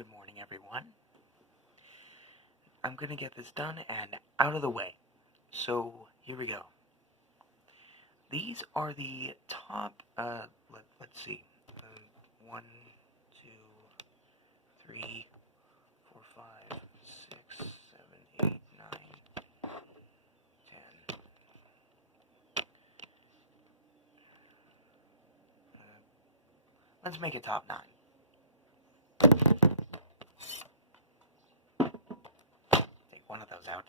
Good morning, everyone. I'm gonna get this done and out of the way. So, here we go. These are the top, let's see. 1, 2, 3, 4, 5, 6, 7, 8, 9, 10. Let's make it top 9. Take one of those out.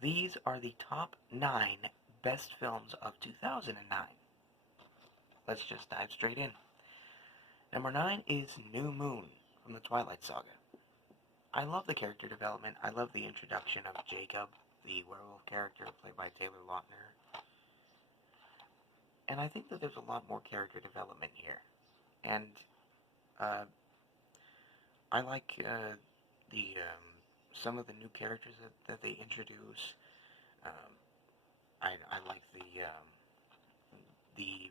These are the top 9 best films of 2009. Let's just dive straight in. Number 9 is New Moon from the Twilight Saga. I love the character development. I love the introduction of Jacob, the werewolf character played by Taylor Lautner. And I think that there's a lot more character development here. And I like some of the new characters that they introduce. I like the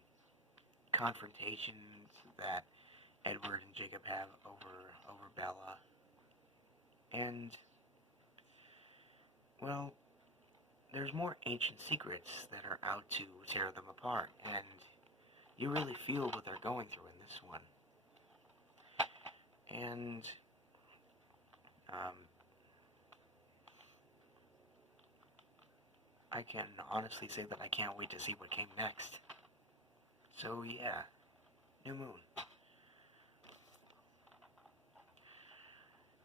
confrontations that Edward and Jacob have over Bella. And, well, there's more ancient secrets that are out to tear them apart, and you really feel what they're going through in this one. And, I can honestly say that I can't wait to see what came next. So, yeah, New Moon.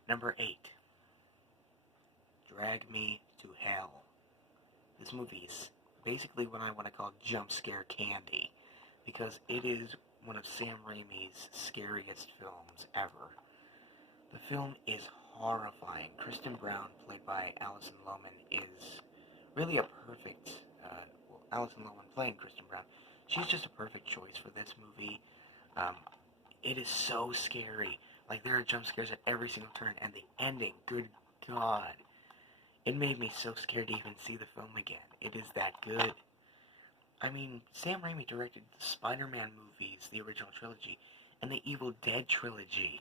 Number 8. Drag Me to Hell. This movie is basically what I want to call jump scare candy, because it is one of Sam Raimi's scariest films ever. The film is horrifying. Kristen Brown, played by Alison Lohman, is really a perfect, Alison Lohman playing Kristen Brown, she's just a perfect choice for this movie. It is so scary. Like, there are jump scares at every single turn, and the ending, good God. It made me so scared to even see the film again. It is that good. I mean, Sam Raimi directed the Spider-Man movies, the original trilogy, and the Evil Dead trilogy.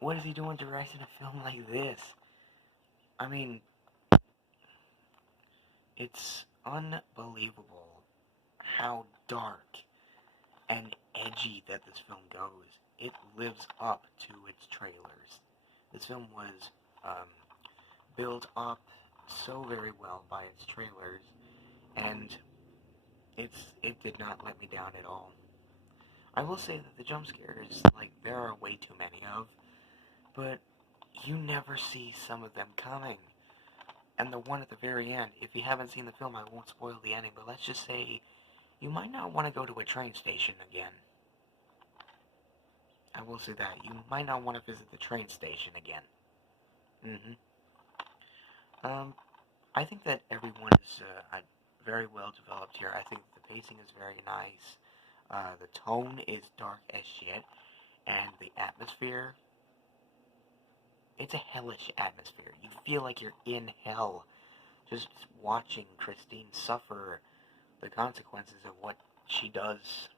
What is he doing directing a film like this? I mean, it's unbelievable how dark and edgy that this film goes. It lives up to its trailers. This film was built up so very well by its trailers, and it did not let me down at all. I will say that the jump scares, like, there are way too many of, but you never see some of them coming. And the one at the very end, if you haven't seen the film, I won't spoil the ending, but let's just say you might not want to go to a train station again. I will say that. You might not want to visit the train station again. I think that everyone is very well developed here. I think the pacing is very nice. The tone is dark as shit. And the atmosphere, it's a hellish atmosphere. You feel like you're in hell just watching Christine suffer the consequences of what she does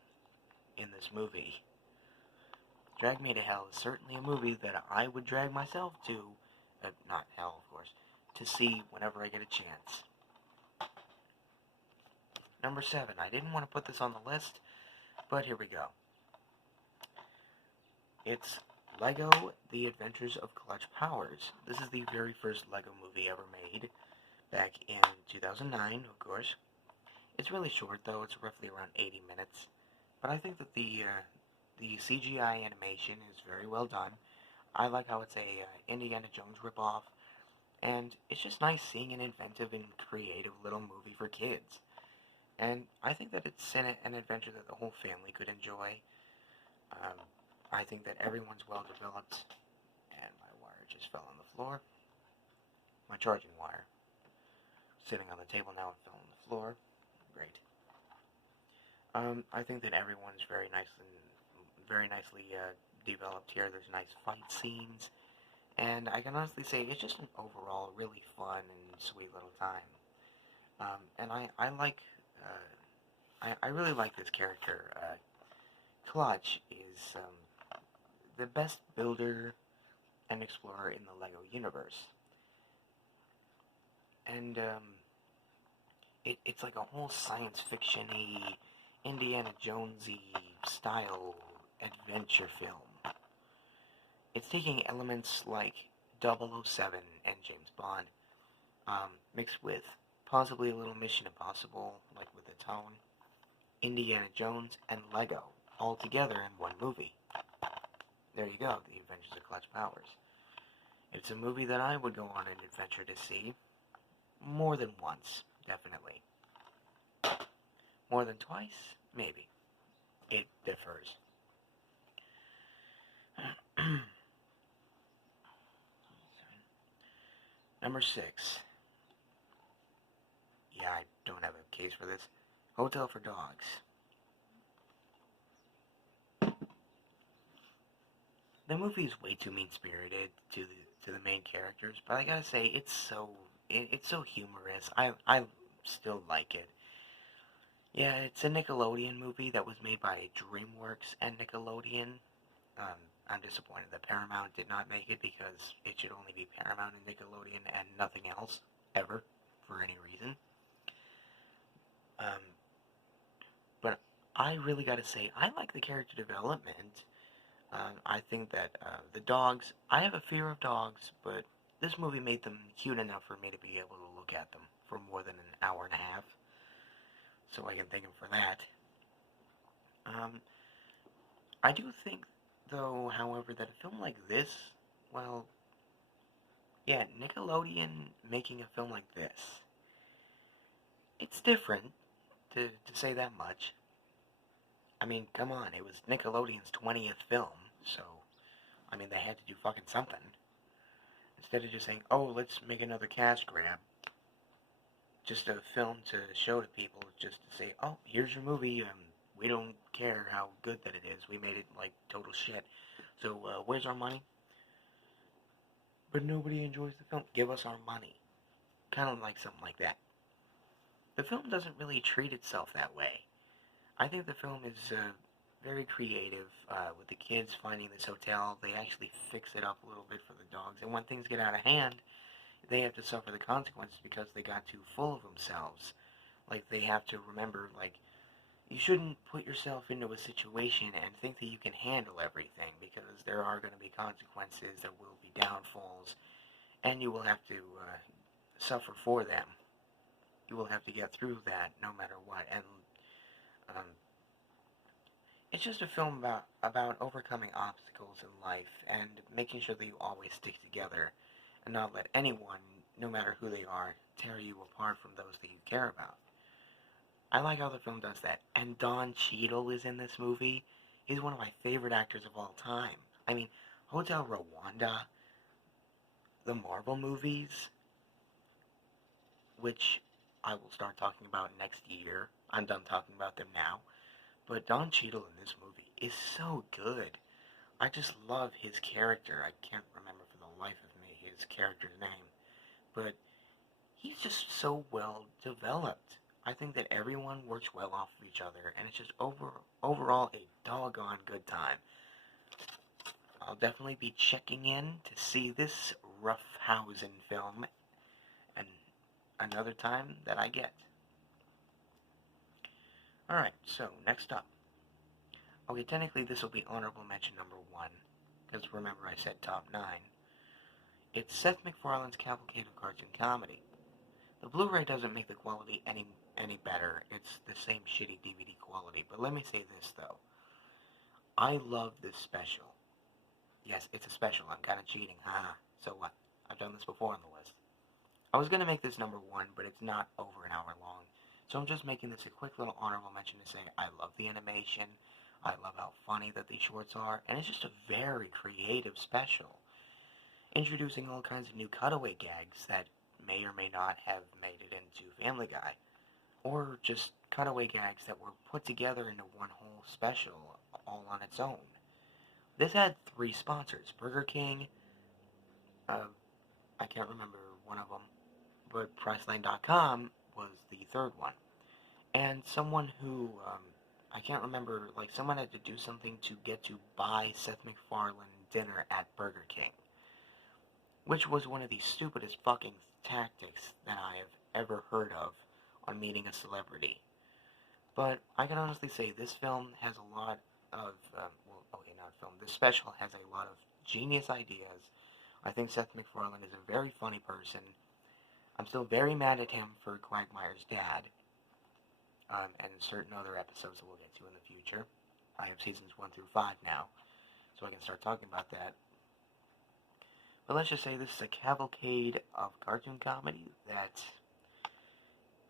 in this movie. Drag Me to Hell is certainly a movie that I would drag myself to, not hell, of course, to see whenever I get a chance. Number 7. I didn't want to put this on the list, but here we go. It's Lego The Adventures of Clutch Powers. This is the very first Lego movie ever made, back in 2009, of course. It's really short, though. It's roughly around 80 minutes. But I think that the CGI animation is very well done. I like how it's a Indiana Jones ripoff. And it's just nice seeing an inventive and creative little movie for kids. And I think that it's an adventure that the whole family could enjoy. I think that everyone's well developed. And my wire just fell on the floor. My charging wire. Sitting on the table now and fell on the floor. Great. I think that everyone's very nicely developed here. There's nice fight scenes. And I can honestly say it's just an overall really fun and sweet little time. And I really like this character. Clutch is, the best builder and explorer in the LEGO universe. And it's like a whole science fiction-y, Indiana Jonesy style adventure film. It's taking elements like 007 and James Bond, mixed with possibly a little Mission Impossible, like with the tone, Indiana Jones, and LEGO, all together in one movie. There you go, The Adventures of Clutch Powers. It's a movie that I would go on an adventure to see, more than once, definitely. More than twice? Maybe. It differs. Number 6. Yeah, I don't have a case for this. Hotel for Dogs. The movie is way too mean-spirited to the main characters, but I gotta say, it's so humorous. I still like it. Yeah, it's a Nickelodeon movie that was made by DreamWorks and Nickelodeon. I'm disappointed that Paramount did not make it, because it should only be Paramount and Nickelodeon and nothing else, ever, for any reason. But I really gotta say, I like the character development. I think that the dogs, I have a fear of dogs, but this movie made them cute enough for me to be able to look at them for more than an hour and a half. So I can thank them for that. I do think, though, however, that a film like this, well, yeah, Nickelodeon making a film like this, it's different, to say that much. I mean, come on, it was Nickelodeon's 20th film, so, I mean, they had to do fucking something. Instead of just saying, oh, let's make another cash grab, just a film to show to people, just to say, oh, here's your movie, we don't care how good that it is, we made it like total shit, so where's our money? But nobody enjoys the film, give us our money. Kind of like something like that. The film doesn't really treat itself that way. I think the film is very creative, with the kids finding this hotel. They actually fix it up a little bit for the dogs, and when things get out of hand, they have to suffer the consequences because they got too full of themselves. Like, they have to remember, like, you shouldn't put yourself into a situation and think that you can handle everything, because there are going to be consequences, there will be downfalls, and you will have to suffer for them. You will have to get through that no matter what, and it's just a film about overcoming obstacles in life and making sure that you always stick together and not let anyone, no matter who they are, tear you apart from those that you care about. I like how the film does that. And Don Cheadle is in this movie. He's one of my favorite actors of all time. I mean, Hotel Rwanda, the Marvel movies, which I will start talking about next year. I'm done talking about them now. But Don Cheadle in this movie is so good. I just love his character. I can't remember for the life of me his character's name. But he's just so well developed. I think that everyone works well off of each other, and it's just overall a doggone good time. I'll definitely be checking in to see this Roughhousing film and another time that I get. Alright, so next up. Okay, technically this will be honorable mention number 1, because remember I said top 9. It's Seth MacFarlane's Cavalcade of Cartoon Comedy. The Blu-ray doesn't make the quality any better. It's the same shitty DVD quality. But let me say this, though. I love this special. Yes, it's a special. I'm kind of cheating. Haha. So what? I've done this before on the list. I was going to make this number 1, but it's not over an hour long. So I'm just making this a quick little honorable mention to say I love the animation. I love how funny that these shorts are. And it's just a very creative special. Introducing all kinds of new cutaway gags that may or may not have made it into Family Guy, or just cutaway gags that were put together into one whole special, all on its own. This had 3 sponsors. Burger King, I can't remember one of them, but Priceline.com was the third one. And someone who, I can't remember, like, someone had to do something to get to buy Seth MacFarlane dinner at Burger King, which was one of the stupidest fucking tactics that I have ever heard of on meeting a celebrity. But I can honestly say this film has a lot of, not film, this special has a lot of genius ideas. I think Seth MacFarlane is a very funny person. I'm still very mad at him for Quagmire's dad, and certain other episodes that we'll get to in the future. I have seasons 1 through 5 now, so I can start talking about that. But let's just say this is a cavalcade of cartoon comedy that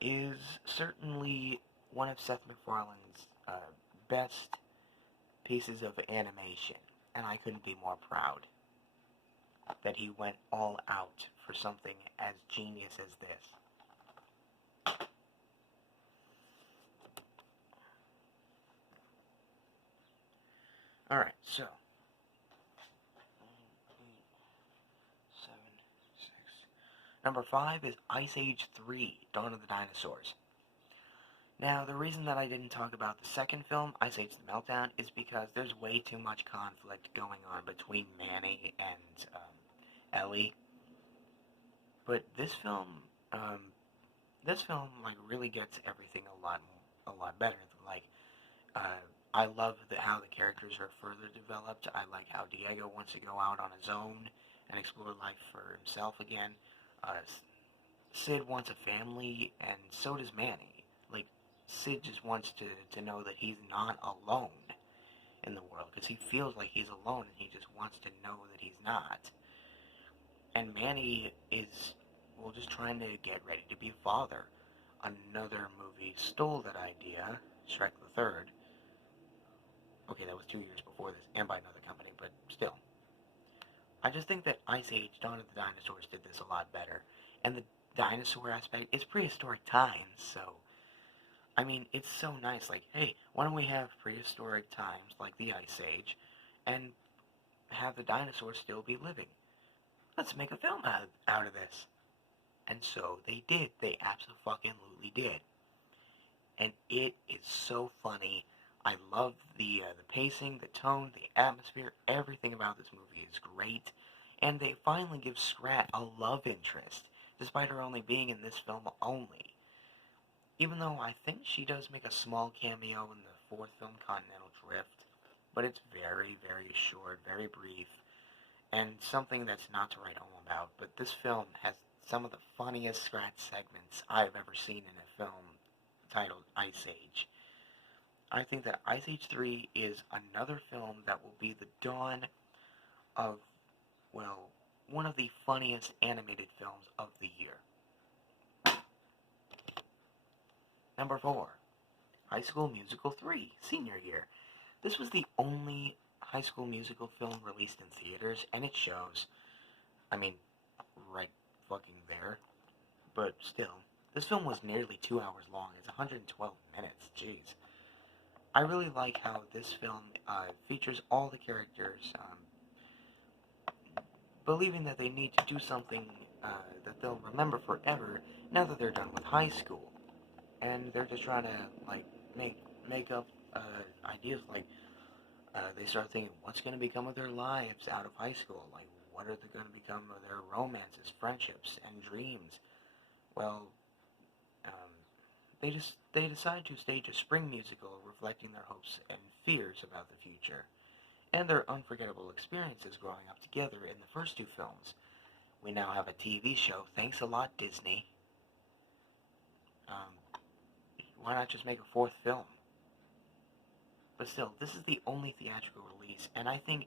is certainly one of Seth MacFarlane's best pieces of animation, and I couldn't be more proud that he went all out for something as genius as this. Alright, so. 7, 6. Number 5 is Ice Age 3, Dawn of the Dinosaurs. Now, the reason that I didn't talk about the second film, Ice Age The Meltdown, is because there's way too much conflict going on between Manny and Ellie. But this film, like, really gets everything a lot better. Like, I love how the characters are further developed. I like how Diego wants to go out on his own and explore life for himself again. Sid wants a family, and so does Manny. Like, Sid just wants to know that he's not alone in the world, because he feels like he's alone, and he just wants to know that he's not. And Manny is, well, just trying to get ready to be a father. Another movie stole that idea, Shrek the Third. Okay, that was 2 years before this, and by another company, but still. I just think that Ice Age, Dawn of the Dinosaurs did this a lot better. And the dinosaur aspect, it's prehistoric times, so... I mean, it's so nice, like, hey, why don't we have prehistoric times, like the Ice Age, and have the dinosaurs still be living? Let's make a film out of this. And so they did. They absolutely did. And it is so funny. I love the pacing, the tone, the atmosphere, everything about this movie is great. And they finally give Scrat a love interest, despite her only being in this film only. Even though I think she does make a small cameo in the fourth film, Continental Drift, but it's very, very short, very brief, and something that's not to write home about. But this film has some of the funniest Scrat segments I've ever seen in a film titled Ice Age. I think that Ice Age 3 is another film that will be the dawn of, well, one of the funniest animated films of the year. Number 4, High School Musical 3, Senior Year. This was the only High School Musical film released in theaters, and it shows. I mean, right fucking there. But still, this film was nearly 2 hours long. It's 112 minutes, jeez. I really like how this film features all the characters believing that they need to do something that they'll remember forever now that they're done with high school. And they're just trying to, like, make up ideas, like, they start thinking, what's going to become of their lives out of high school? Like, what are they going to become of their romances, friendships, and dreams? Well, they decide to stage a spring musical reflecting their hopes and fears about the future, and their unforgettable experiences growing up together in the first 2 films. We now have a TV show, thanks a lot, Disney. Why not just make a 4th film? But still, this is the only theatrical release, and I think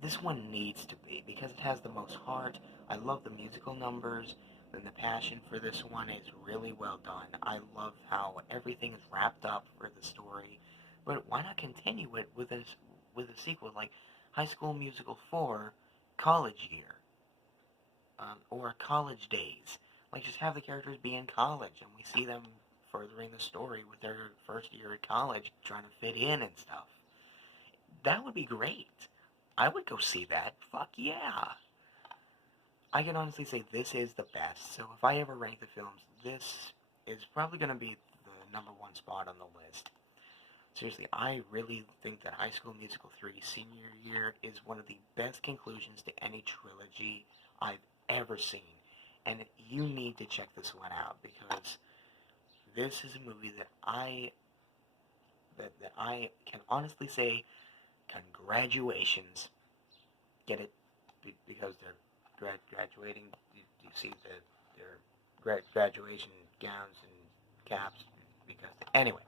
this one needs to be, because it has the most heart. I love the musical numbers, and the passion for this one is really well done. I love how everything is wrapped up for the story, but why not continue it with a sequel, like High School Musical 4, College Year, or College Days. Like, just have the characters be in college, and we see them furthering the story with their first year at college, trying to fit in and stuff. That would be great. I would go see that. Fuck yeah. I can honestly say this is the best. So if I ever rank the films, this is probably going to be the number 1 spot on the list. Seriously, I really think that High School Musical 3 senior year is one of the best conclusions to any trilogy I've ever seen. And you need to check this one out because this is a movie that I can honestly say congratulations. Get it? Because they're graduating. You see their graduation gowns and caps. Because anyway,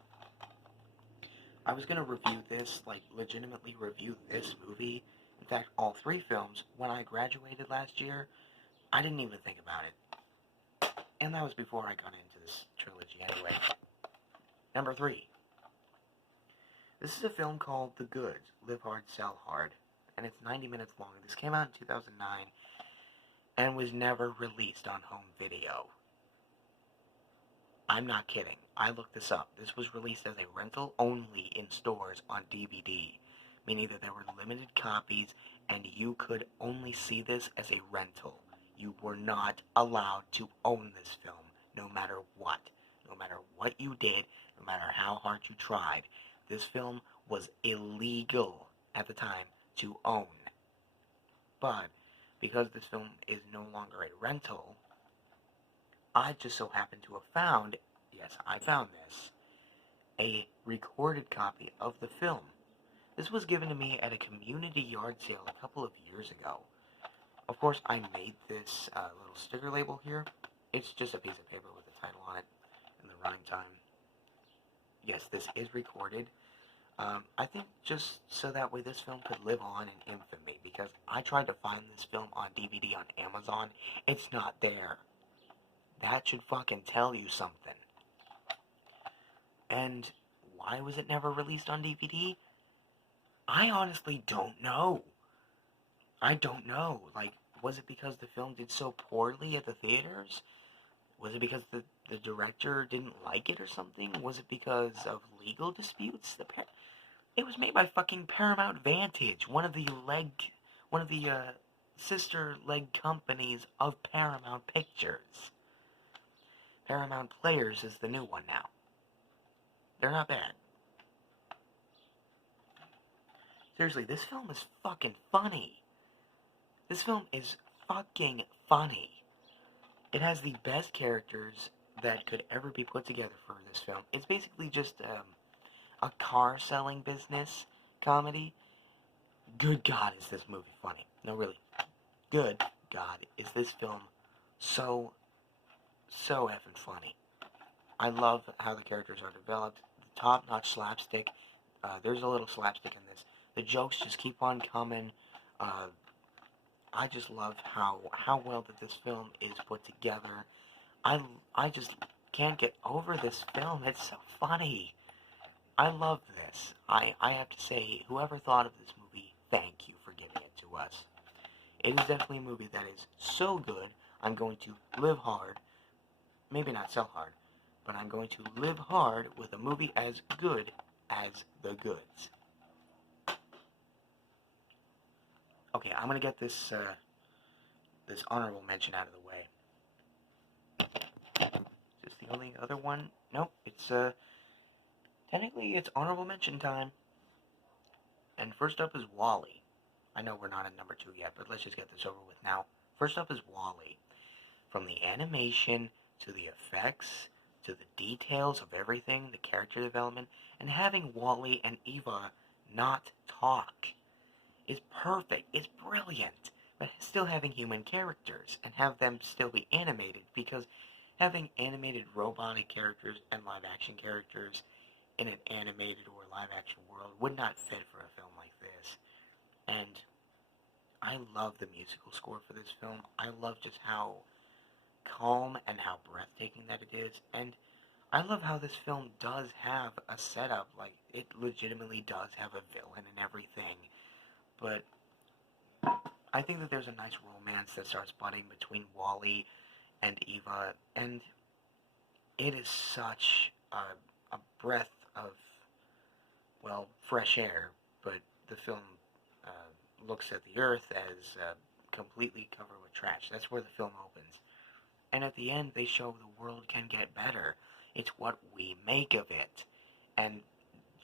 I was gonna review this, like legitimately review this movie. In fact, all three films when I graduated last year. I didn't even think about it, and that was before I got into this trilogy. Anyway, number 3. This is a film called The Goods, Live Hard, Sell Hard, and it's 90 minutes long. This came out in 2009 and was never released on home video. I'm not kidding. I looked this up. This was released as a rental only in stores on DVD, meaning that there were limited copies and you could only see this as a rental. You were not allowed to own this film, no matter what. No matter what you did, no matter how hard you tried. This film was illegal at the time to own. But because this film is no longer a rental, I just so happened to have found, yes, I found this, a recorded copy of the film. This was given to me at a community yard sale a couple of years ago. Of course, I made this little sticker label here. It's just a piece of paper with the title on it and the running time. Yes, this is recorded. I think just so that way this film could live on in infamy, because I tried to find this film on DVD on Amazon. It's not there. That should fucking tell you something. And why was it never released on DVD? I honestly don't know. I don't know. Like, was it because the film did so poorly at the theaters? Was it because the director didn't like it or something? Was it because of legal disputes? It was made by fucking Paramount Vantage, one of the sister leg companies of Paramount Pictures. Paramount Players is the new one now. They're not bad. Seriously, this film is fucking funny. This film is fucking funny. It has the best characters that could ever be put together for this film. It's basically just a car selling business comedy. Good God, is this movie funny. No, really. Good God, is this film so effing funny. I love how the characters are developed. The top-notch slapstick. There's a little slapstick in this. The jokes just keep on coming. I just love how well that this film is put together. I just can't get over this film. It's so funny. I love this. I have to say, whoever thought of this movie, thank you for giving it to us. It is definitely a movie that is so good, I'm going to live hard. Maybe not sell hard, but I'm going to live hard with a movie as good as The Goods. Okay, I'm gonna get this honorable mention out of the way. Is this the only other one? Nope, it's technically it's honorable mention time. And first up is WALL-E. I know we're not at number 2 yet, but let's just get this over with now. First up is WALL-E. From the animation to the effects to the details of everything, the character development, and having WALL-E and Eva not talk is perfect. It's brilliant. But still having human characters and have them still be animated, because having animated robotic characters and live action characters in an animated or live action world would not fit for a film like this. And I love the musical score for this film. I love just how calm and how breathtaking that it is. And I love how this film does have a setup. Like, it legitimately does have a villain and everything. But I think that there's a nice romance that starts budding between WALL-E and Eva. And it is such a breath of, well, fresh air. But the film looks at the earth as completely covered with trash. That's where the film opens. And at the end, they show the world can get better. It's what we make of it. And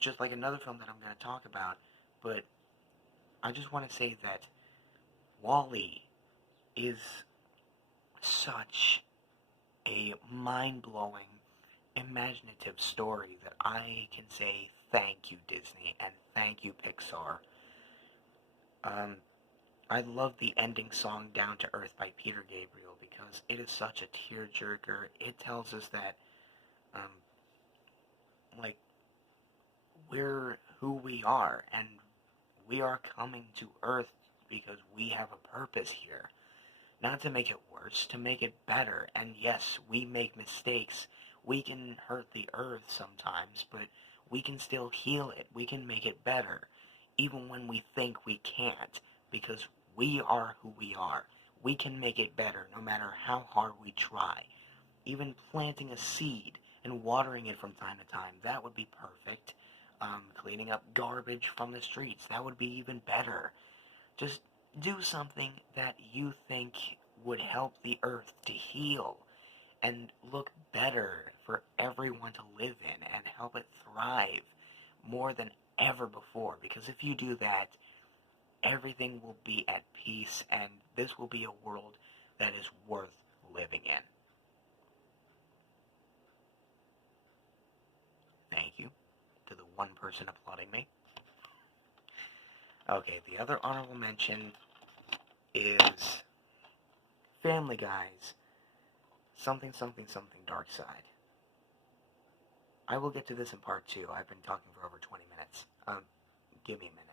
just like another film that I'm going to talk about, but I just want to say that WALL-E is such a mind-blowing, imaginative story that I can say thank you, Disney, and thank you, Pixar. Um, I love the ending song Down to Earth by Peter Gabriel because it is such a tearjerker. It tells us that, um, like, we're who we are, and we are coming to Earth because we have a purpose here. Not to make it worse, to make it better. And yes, we make mistakes. We can hurt the Earth sometimes, but we can still heal it. We can make it better, even when we think we can't, because we are who we are. We can make it better no matter how hard we try. Even planting a seed and watering it from time to time, that would be perfect. Cleaning up garbage from the streets, that would be even better. Just do something that you think would help the earth to heal and look better for everyone to live in and help it thrive more than ever before. Because if you do that, everything will be at peace and this will be a world that is worth living in. Thank you to the one person applauding me. Okay, the other honorable mention is Family Guy's something something something Dark Side. I will get to this in part 2. I've been talking for over 20 minutes. Give me a minute.